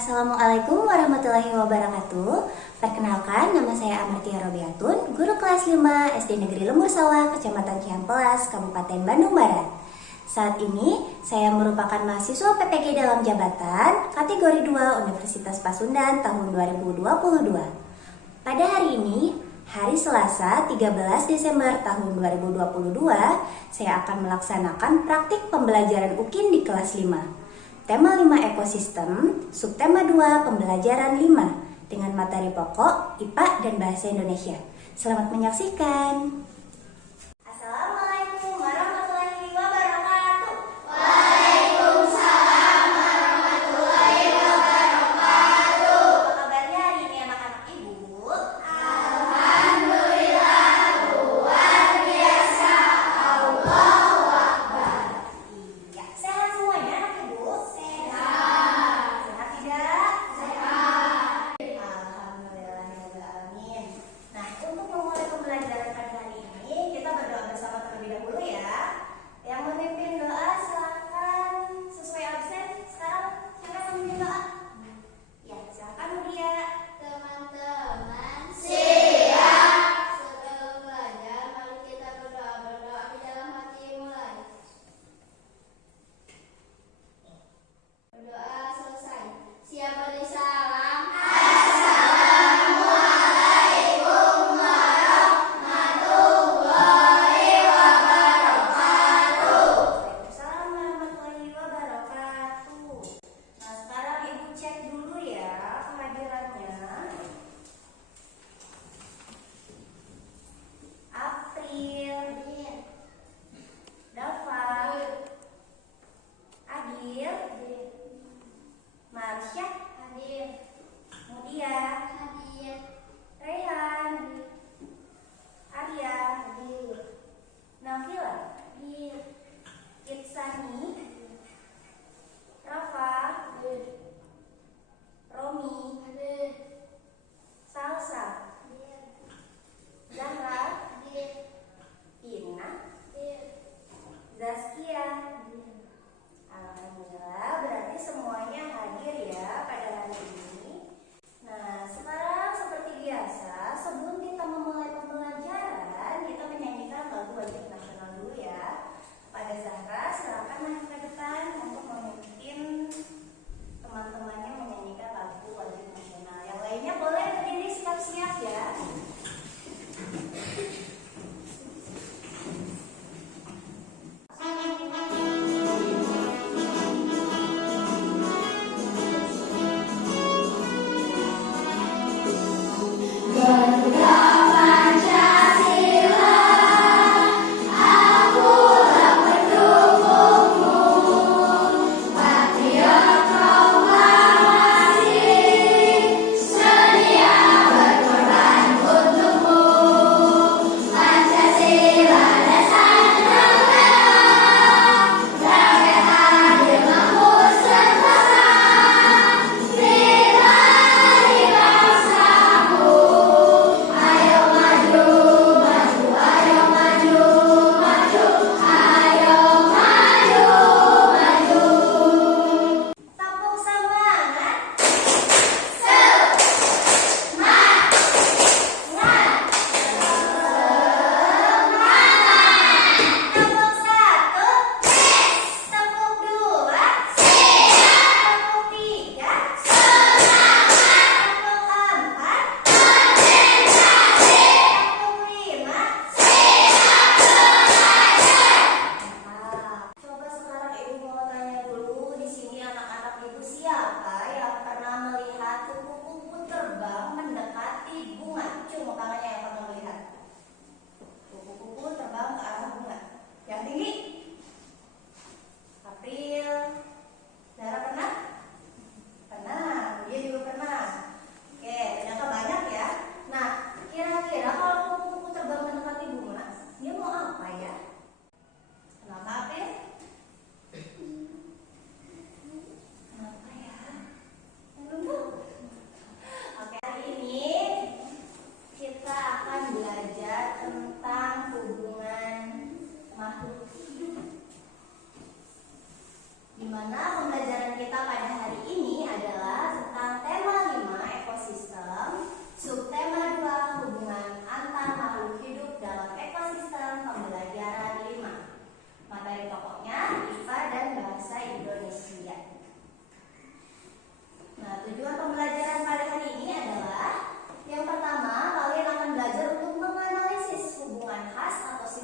Assalamualaikum warahmatullahi wabarakatuh. Perkenalkan, nama saya Amartia Robiatun, guru kelas 5 SD Negeri Lembur Sawah, Kecamatan Cihampelas, Kabupaten Bandung Barat. Saat ini, saya merupakan mahasiswa PPG dalam jabatan kategori 2 Universitas Pasundan tahun 2022. Pada hari ini, hari Selasa 13 Desember tahun 2022, saya akan melaksanakan praktik pembelajaran UKIN di kelas 5. Tema 5 ekosistem, subtema 2 pembelajaran 5 dengan materi pokok IPA dan Bahasa Indonesia. Selamat menyaksikan. Assalamualaikum warahmatullahi wabarakatuh. Waalaikumsalam warahmatullahi wabarakatuh. Apa kabarnya hari ini anak-anak ibu? Alhamdulillah luar biasa. Allahu Akbar. Iya, sehat semuanya anak ibu? Sehat. Sehat tidak? Sehat. Alhamdulillahirrahmanirrahim. Nah, untuk memulai pembelajaran pada hari ini,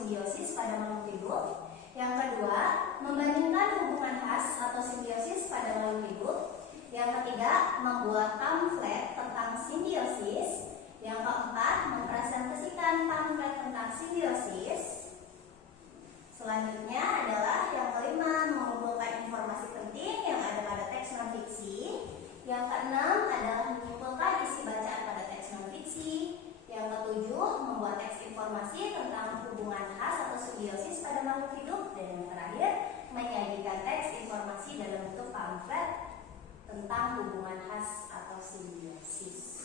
simbiosis pada makhluk hidup. Yang kedua, membandingkan hubungan khas atau simbiosis pada makhluk hidup. Yang ketiga, membuat pamflet tentang simbiosis. Yang keempat, mempresentasikan pamflet tentang simbiosis. Selanjutnya adalah yang kelima, mengumpulkan informasi penting yang ada pada teks non-fiksi. Yang keenam adalah mengumpulkan isi bacaan pada teks non-fiksi. Yang ketujuh, membuat teks informasi tentang hubungan khas atau simbiosis pada makhluk hidup. Dan yang terakhir, menyajikan teks informasi dalam bentuk pamflet tentang hubungan khas atau simbiosis.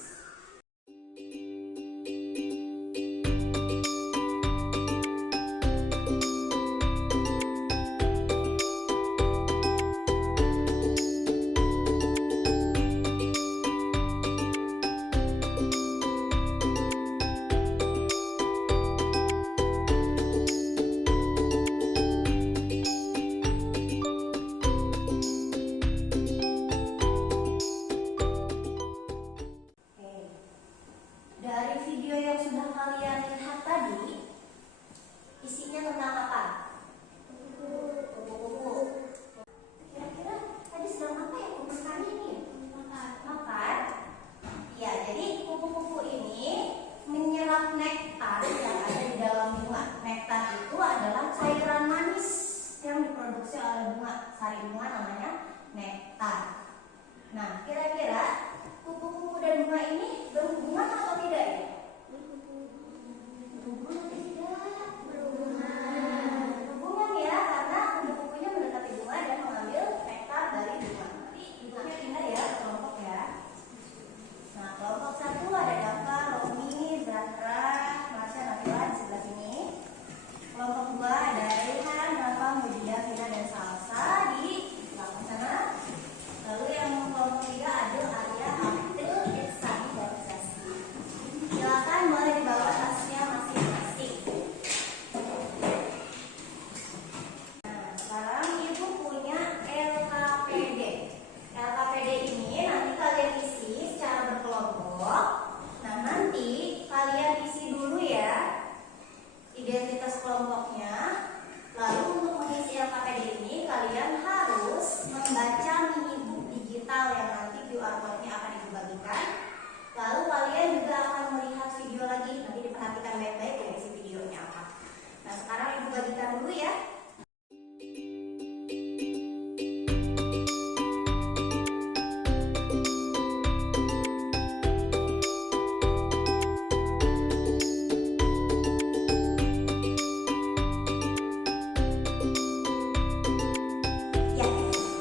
Dari video yang sudah kalian lihat tadi, isinya tentang apa? Kupu-kupu. Kira-kira tadi sedang apa ya kupu kali ini? Makan. Ya, jadi kupu-kupu ini menyerap nektar yang ada di dalam bunga. Nektar itu adalah cairan manis yang diproduksi oleh bunga. Sari bunga namanya nektar. Nah, kira-kira kupu-kupu dan bunga ini berhubungan atau tidak ya? Berhubungan atau tidak? Berhubungan ya, karena kupu-kupunya mendekati bunga dan mengambil nektar dari bunga. Nanti hidupnya pindah ya, kelompok ya. Nah, kelompok satu ada Dava, Romi, Zahra, Marsha, Nabila di sebelah sini. Kelompok dua ada Rehan, Rafa, Mujidah, Vina, dan Salsa di belakang sana. Lalu yang kelompok tiga Adil, Arya, Abdul, Irsani, dan Sasi. Silakan boleh dibawa tasnya masing-masing. Nah, sekarang ibu punya LKPD. LKPD ini nanti kalian isi secara berkelompok. Nah, nanti kalian isi dulu ya identitas kelompoknya. Lalu untuk mengisi LKPD ini kalian harus membaca mini-book digital yang nanti QR code-nya akan dibagikan. Lalu kalian juga akan melihat video lagi. Nanti diperhatikan baik-baik ya isi videonya apa. Nah, sekarang ibu bagikan dulu ya.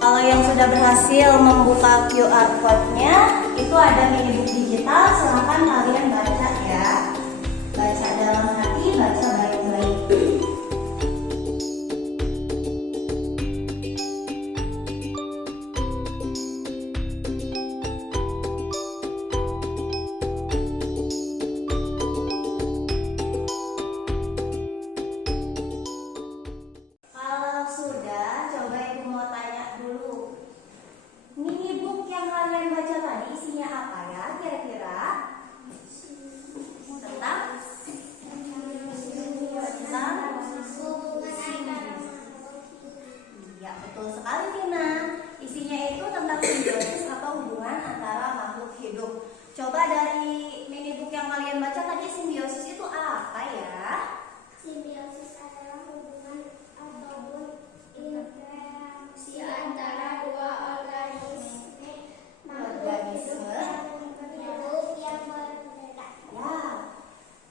Kalau yang sudah berhasil membuka QR code-nya, itu ada mini book digital, silakan kalian baca ya. Baca dalam hati, baca baik-baik. Kalau sudah, coba ibu mau tanya dulu. Mini book yang kalian baca tadi isinya apa ya kira-kira? Iya, betul sekali Vina. Isinya itu tentang simbiosis atau hubungan antara makhluk hidup. Coba dari mini book yang kalian baca tadi, simbiosis itu apa ya? Simbiosis adalah hubungan ataupun interaksi antara dua organisme makhluk hidup yang berbeda. Ya,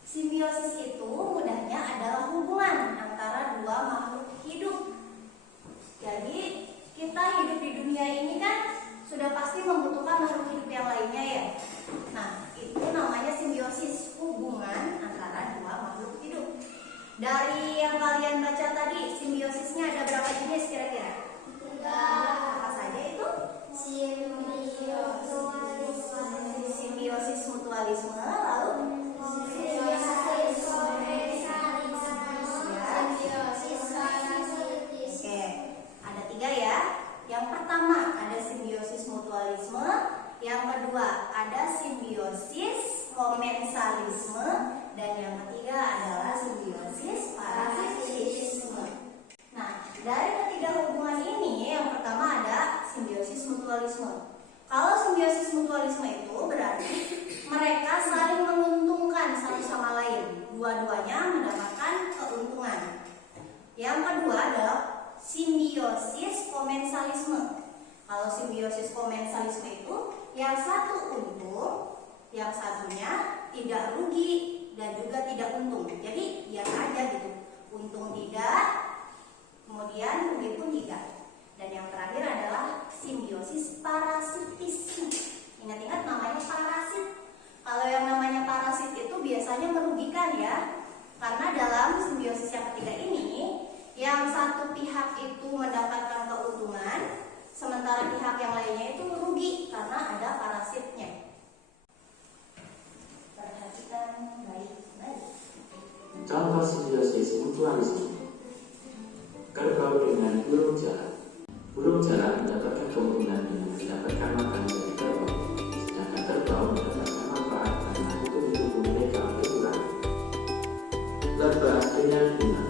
simbiosis itu mudahnya adalah hubungan antara dua makhluk hidup. Jadi kita hidup di dunia ini kan sudah pasti membutuhkan makhluk hidup yang lainnya ya. Nah, itu namanya simbiosis, hubungan antara dua makhluk hidup. Dari yang kalian baca tadi, simbiosisnya ada berapa jenis kira-kira? Apa saja itu? Simbiosis mutualisme, lalu Oke, ada 3 ya. Yang pertama ada simbiosis mutualisme, yang kedua ada simbiosis komensalisme, dan yang ketiga adalah simbiosis parasitisme. Yang kedua adalah simbiosis komensalisme. Kalau simbiosis komensalisme itu yang satu untung, yang satunya tidak rugi dan juga tidak untung. Jadi biasa aja gitu. Untung tidak, kemudian rugi pun tidak. Dan yang terakhir adalah simbiosis parasitisme. Ingat-ingat namanya parasit. Kalau yang namanya parasit itu biasanya merugikan ya. Karena dalam simbiosis yang ketiga ini, yang satu pihak itu mendapatkan keuntungan, sementara pihak yang lainnya itu rugi karena ada parasitnya. Perhatikan baik-baik. Contoh simbiosis mutualisme. Kerbau dengan burung jalak. Burung jalak mendapatkan keuntungan dengan mendapatkan makanan dari kerbau, sedangkan kerbau mendapatkan manfaat karena tubuh mereka berkurang. Lebah dengan bunga.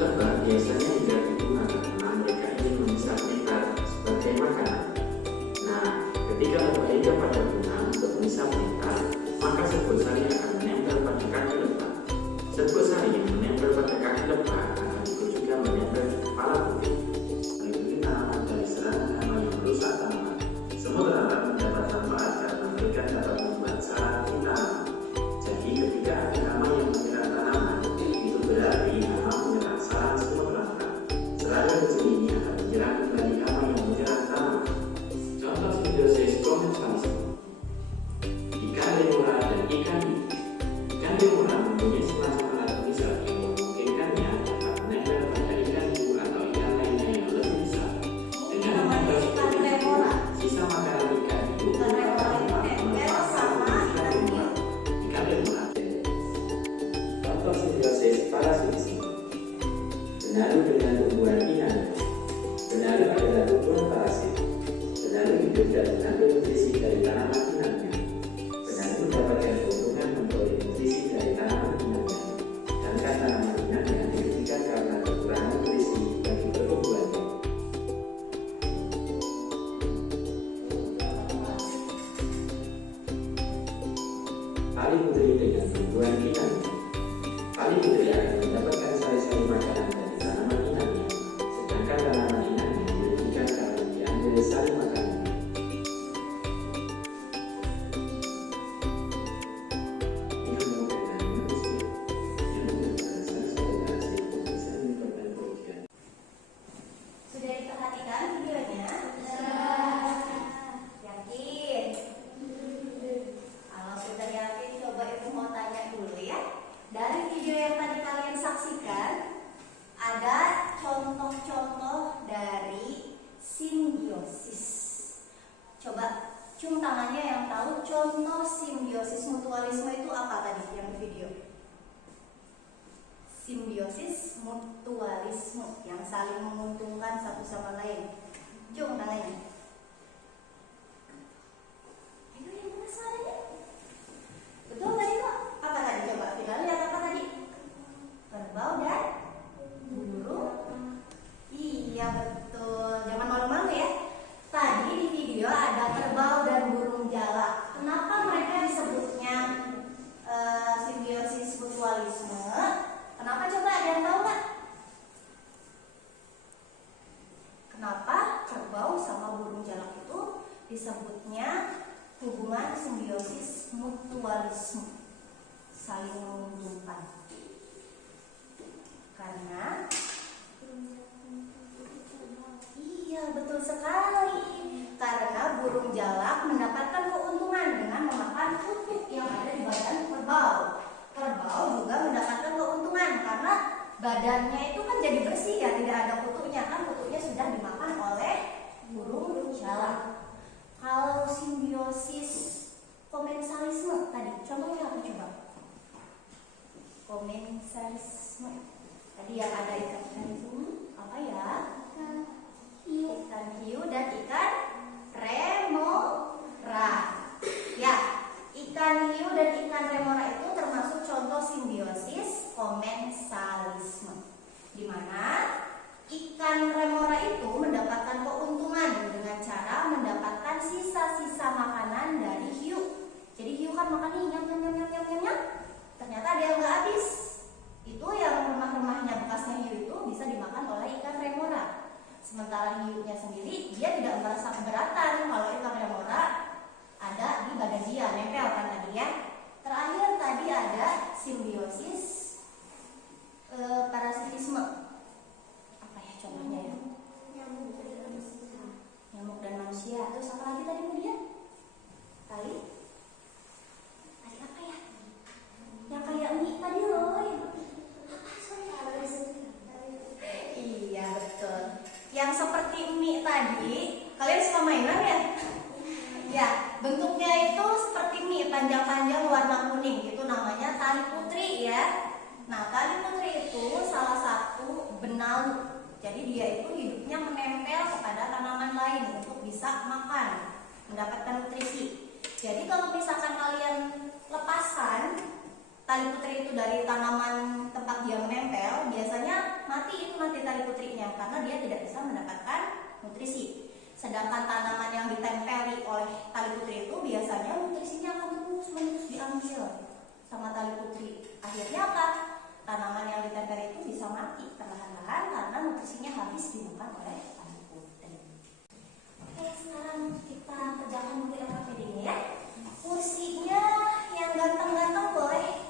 Lebah biasanya tidak digunakan karena mereka ingin menyisap nektar sebagai makanan. Nah, ketika lebah hidup pada bunga untuk menyisap nektar, maka serbuk sari akan menempel pada kaki lebah. Serbuk sari yang menempel pada kaki lebah akan juga menempel di kepala putih. Melindungi tanaman dari serangan hama yang merusak tanaman. Semut lalat mendapat manfaat karena mereka dapat membuat sarang di tanaman. Jadi ketika ada hama yang menyerang tanaman, itu berarti hama menyerang sarang semut lalat. Serangga kecil ini akan menyerang kembali hama yang menyerang tanaman. Contoh simbiosis komensalisme. Ikan remora dan ikan hiu. Ikan remora mempunyai semacam alat pemisah yang memungkinkannya dapat menempel pada ikan hiu atau ikan lainnya yang lebih besar. Dengan menempel Ikan remora. sisa makanan ikan hiu, Ikan remora itu nempel sama ikan hiu. ikan remora. Contoh simbiosis parasitisme. Benalu dengan tumbuhan inang. Benalu adalah tumbuhan parasit. Benalu hidup dan mengambil nutrisi dari tanaman inangnya. Benalu mendapatkan keuntungan memperoleh nutrisi dari tanaman inangnya. Dan tanaman inangnya dirugikan karena kekurangan nutrisi bagi pertumbuhannya. Pali putri dengan tumbuhan inangnya. Pali putri akan mendapatkan sari-sari makanan dari tanaman inangnya, sedangkan tanaman inangnya dirugikan karena diambil sari makanannya. Ilmu dengan manusia yang menggunakan sensor dan hasil bisa menyebabkan kerugian. Sudah diperhatikan videonya? Yakin? Kalau sudah yakin, coba ibu mau tanya dulu ya. Dari video yang tadi kalian saksikan, ada contoh-contoh dari simbiosis. Coba cium tangannya yang tahu contoh simbiosis mutualisme itu apa tadi yang di video? Simbiosis mutualisme yang saling menguntungkan satu sama lain. Cium tangannya. Ayo yang mana suaranya? Betul tadi kok? Apa tadi coba? Kita lihat apa tadi? Kerbau dan burung. Iya betul. Jangan malu-malu ya. Tadi di video ada kerbau dan burung jalak. Kenapa mereka disebutnya simbiosis mutualisme? Kenapa coba ada yang tahu nggak? Kenapa kerbau sama burung jalak itu disebutnya hubungan simbiosis mutualisme, saling menguntungkan? Karena iya betul sekali. Karena burung jalak mendapatkan keuntungan dengan memakan kutu yang ada di badan kerbau. Kerbau juga mendapatkan keuntungan karena badannya itu kan jadi bersih ya, tidak ada kutunya, kan kutunya sudah dimakan oleh burung jalak. Kalau simbiosis komensalisme tadi contohnya apa coba? Komensalisme tadi yang ada ikan itu apa ya? Ikan hiu dan ikan remora. Ya, ikan hiu dan ikan remora itu termasuk contoh simbiosis komensalisme, di mana ikan remora itu mendapatkan keuntungan dengan cara mendapatkan sisa-sisa makanan dari hiu. Jadi hiu kan makan nih, nyam nyam nyam nyam nyam nyam nyam. Ternyata ada yang nggak habis. Itu yang remah-remahnya bekasnya hiu itu bisa seperti mie tadi, kalian suka mainan ya? Ya, bentuknya itu seperti mie, panjang-panjang warna kuning. Itu namanya tali putri ya. Nah, tali putri itu salah satu benalu. Jadi dia itu hidupnya menempel kepada tanaman lain untuk bisa makan, mendapatkan nutrisi. Jadi kalau misalkan kalian lepaskan tali putri itu dari tanaman tempat dia menempel, biasanya mati itu nanti tali putrinya karena dia tidak bisa mendapatkan nutrisi. Sedangkan tanaman yang ditempeli oleh tali putri itu biasanya nutrisinya akan terus-menerus diambil sama tali putri. Akhirnya apa? Tanaman yang ditempeli itu bisa mati perlahan-lahan karena nutrisinya habis dimakan oleh tali putri. Oke, sekarang kita kerjakan dulu LKPD-nya ya. Kursinya yang ganteng-ganteng boleh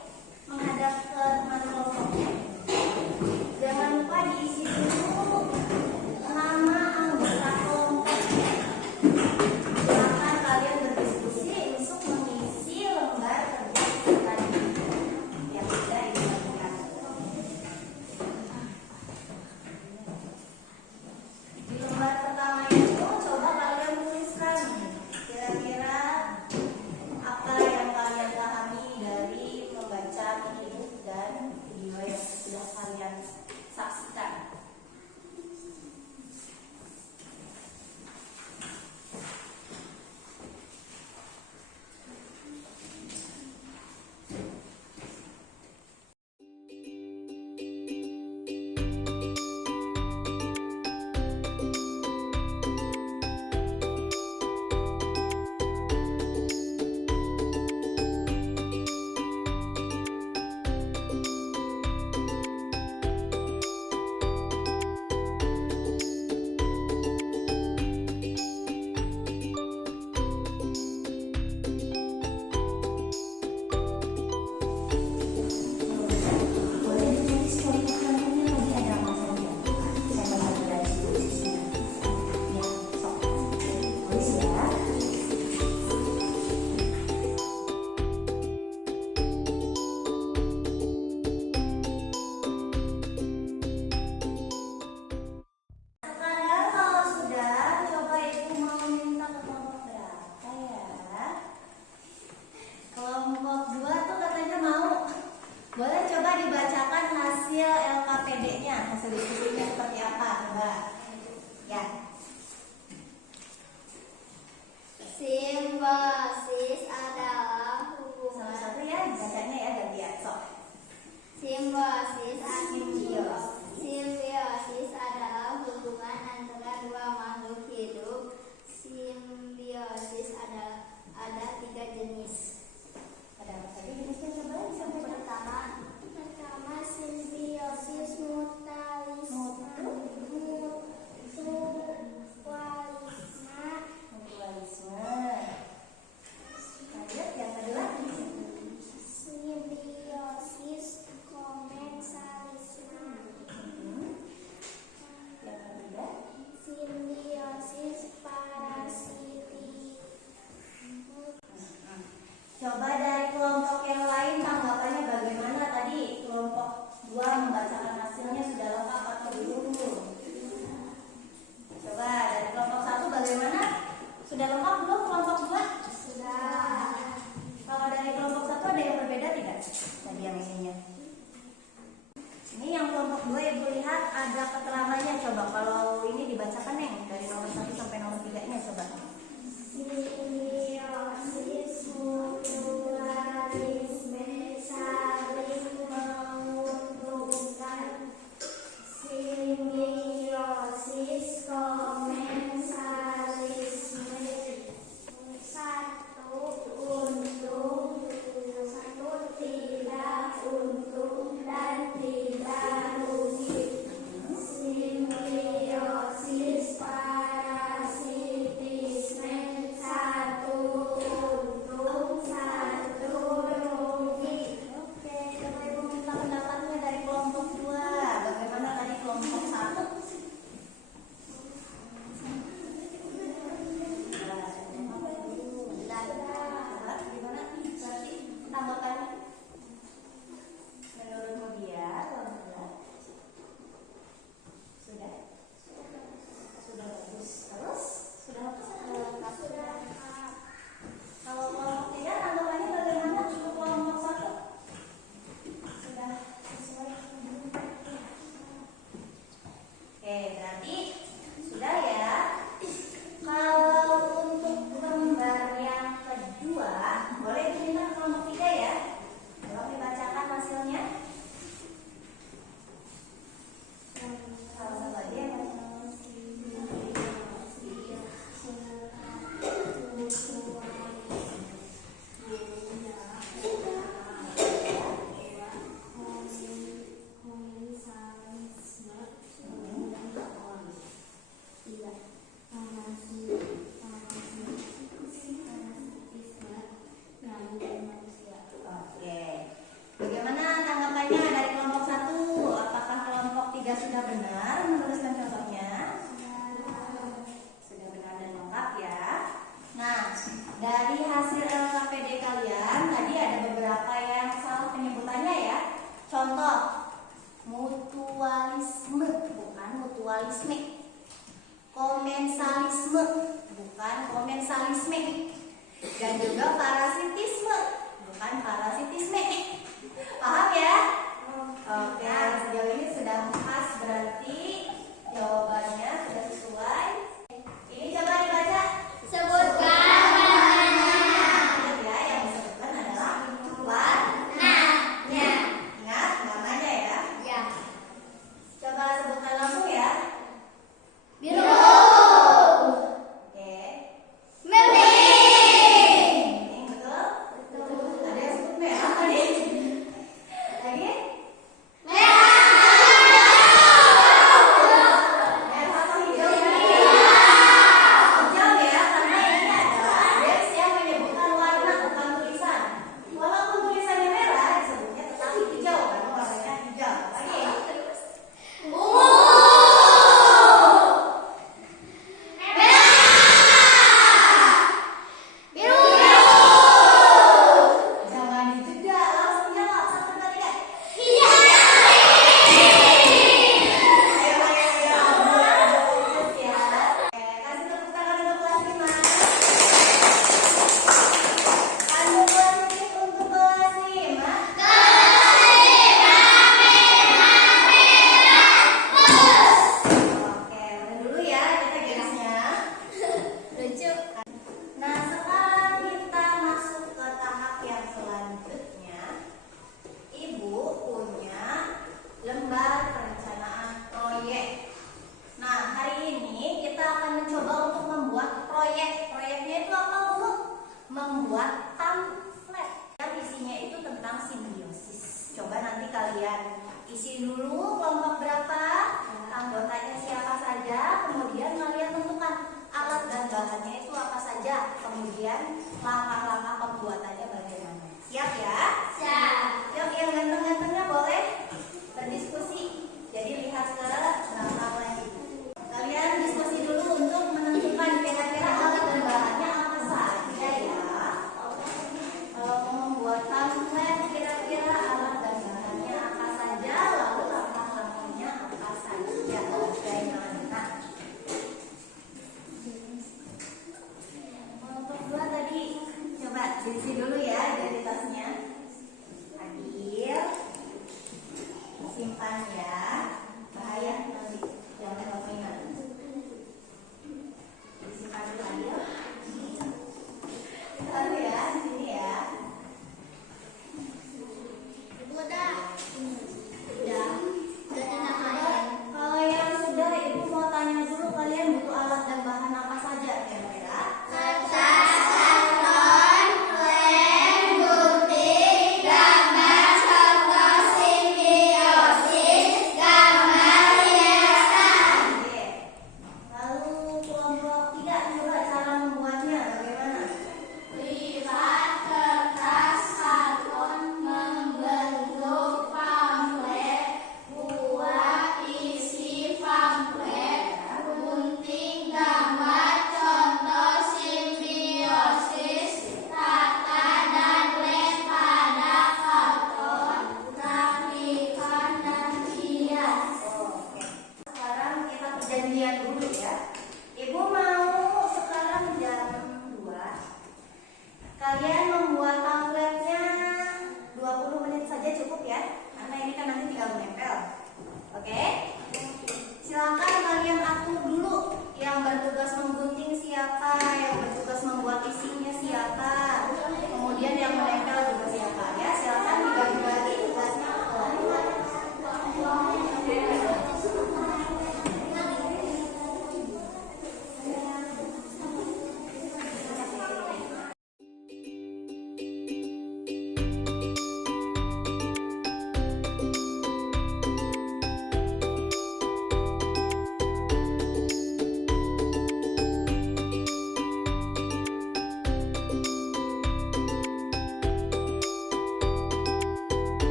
menghadap ke teman kelompoknya. Jangan lupa diisi dulu nama anggota kelompok. Silakan kalian berdiskusi untuk mengisi lembar kerja tadi yang sudah dilakukan. Di lembar pertama itu coba kalian tuliskan kira-kira apa yang kalian pahami dari membaca hidup dan video yang sudah kalian saksikan. Boleh ditulis contoh-contohnya lagi ada apa saja. Saya bantu dari situ sisinya. Ya, sok. Tulis ya. Sekarang kalau sudah, coba ibu mau minta ke kelompok berapa ya? Kelompok 2 tuh katanya mau. Boleh coba dibacakan hasil LKPD-nya, hasil diskusinya seperti apa, coba. Ya. Simbiosis adalah hubungan Satu-satu ya, bacanya ya gantian. Sok. Simbiosis Simbiosis. adalah hubungan antara dua makhluk hidup. Simbiosis ada 3 jenis. Ada apa saja jenisnya, coba disampaikan. Pertama simbiosis mutualisme. Mutualisme. Lanjut yang kedua. Simbiosis komensalisme. Yang ketiga. Simbiosis parasitisme. Coba dari kelompok yang lain tanggapannya bagaimana tadi? Kelompok 2 membacakan hasilnya sudah lengkap atau belum? Coba dari kelompok 1 bagaimana? Sudah lengkap belum kelompok 2? Sudah. Kalau dari kelompok 1 ada yang berbeda tidak? Tadi yang ininya. Ini yang kelompok 2 ibu lihat ada keterangannya. Coba kalau ini dibacakan nih dari nomor 1 sampai nomor 3-nya coba. Simbiosis mutualisme saling menguntungkan. Simbiosis komensalisme satu untung, satu tidak untung dan tidak rugi. Simbiosis parasitisme satu sudah benar menuliskan contohnya? Sudah benar dan lengkap ya. Nah, dari hasil LKPD kalian tadi ada beberapa yang salah penyebutannya ya. Contoh, mutualisme bukan mutualisme. Komensalisme bukan komensalisme. Dan juga parasitisme bukan parasitisme. Paham ya? Oke, sejauh ini sudah pas, berarti jawabannya sudah sesuai. Ini coba dibaca. Sebutkan Ingat ya, yang disebutkan adalah warnanya. Ingat warnanya ya. ya. Coba sebutkan langsung ya. Biru. Oke. Merah. Ini betul? Betul. Ada yang sebut merah tadi? Lagi? Merah.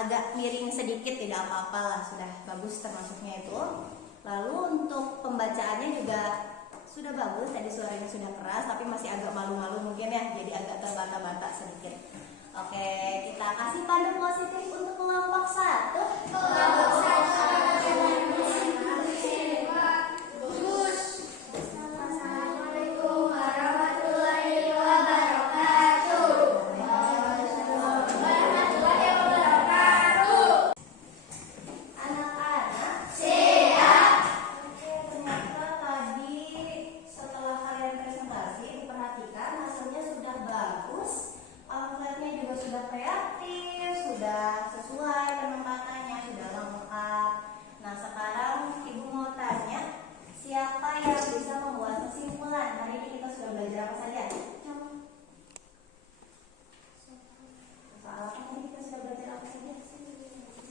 agak miring sedikit tidak apa-apa lah, sudah bagus termasuknya itu. Lalu untuk pembacaannya juga sudah bagus, tadi suaranya sudah keras tapi masih agak malu-malu mungkin ya, jadi agak terbata-bata sedikit. Oke, kita kasih pandu positif untuk kelompok 1. Kelompok 1. Assalamualaikum warahmatullahi wabarakatuh. Warahmatullahi wabarakatuh. Anak-anak, Siap. oke, ternyata tadi setelah kalian presentasi diperhatikan hasilnya sudah bagus. Pamfletnya juga sudah kreatif, sudah sesuai penempatannya, sudah lengkap. Nah, sekarang Ibu mau tanya, siapa yang bisa membuat kesimpulan? Hari ini kita sudah belajar apa saja? Soal apa tadi kita sudah belajar apa saja?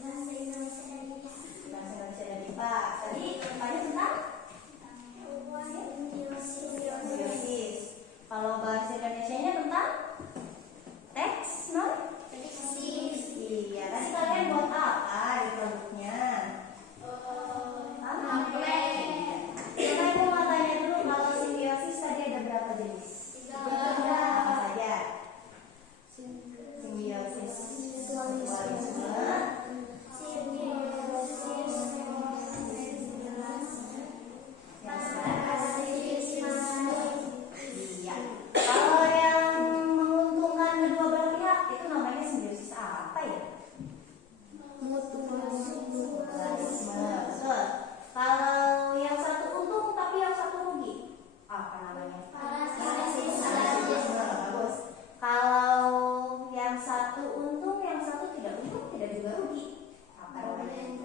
Bahasa Indonesia dan IPA. Bahasa Indonesia dan IPA. Tadi tempatnya tentang simbiosis. Kalau bahasa Indonesianya tentang teks, non? Iya. Tadi kalian buat apa di produknya? Coba Ibu mau tanya dulu, kalau simbiosis tadi ada berapa jenis? Apa saja? Simbiosis mutualisme, iya. Kalau yang menguntungkan kedua belah pihak itu namanya simbiosis apa ya? Mutualisme, betul. Kalau yang satu untung tapi yang satu rugi, apa namanya? Parasitisme, bagus. Kalau yang satu untung, yang satu tidak untung, tidak juga rugi, apa namanya?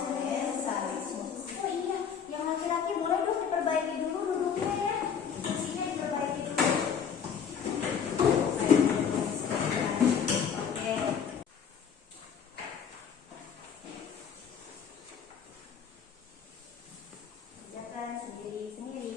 Komensalisme. Oh iya, yang laki-laki boleh dong diperbaiki dulu duduknya ya, kursinya diperbaiki dulu. Oke. Kerjakan sendiri-sendiri.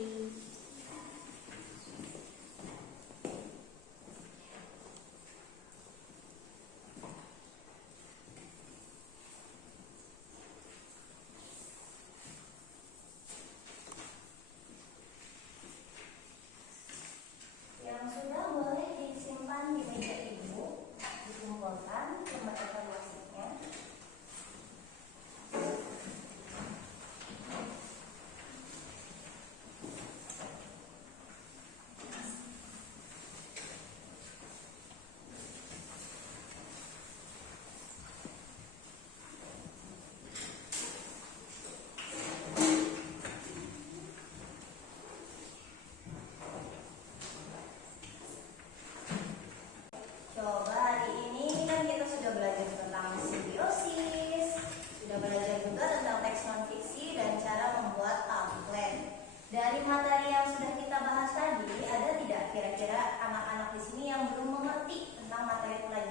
Yang sudah boleh disimpan di meja ibu, dikumpulkan lembar evaluasinya. Coba hari ini kan kita sudah belajar tentang simbiosis, sudah belajar juga tentang teks non fiksi dan cara membuat pamflet. Dari materi yang sudah kita bahas tadi, ada tidak kira-kira anak-anak di sini yang belum mengerti tentang materi pelajaran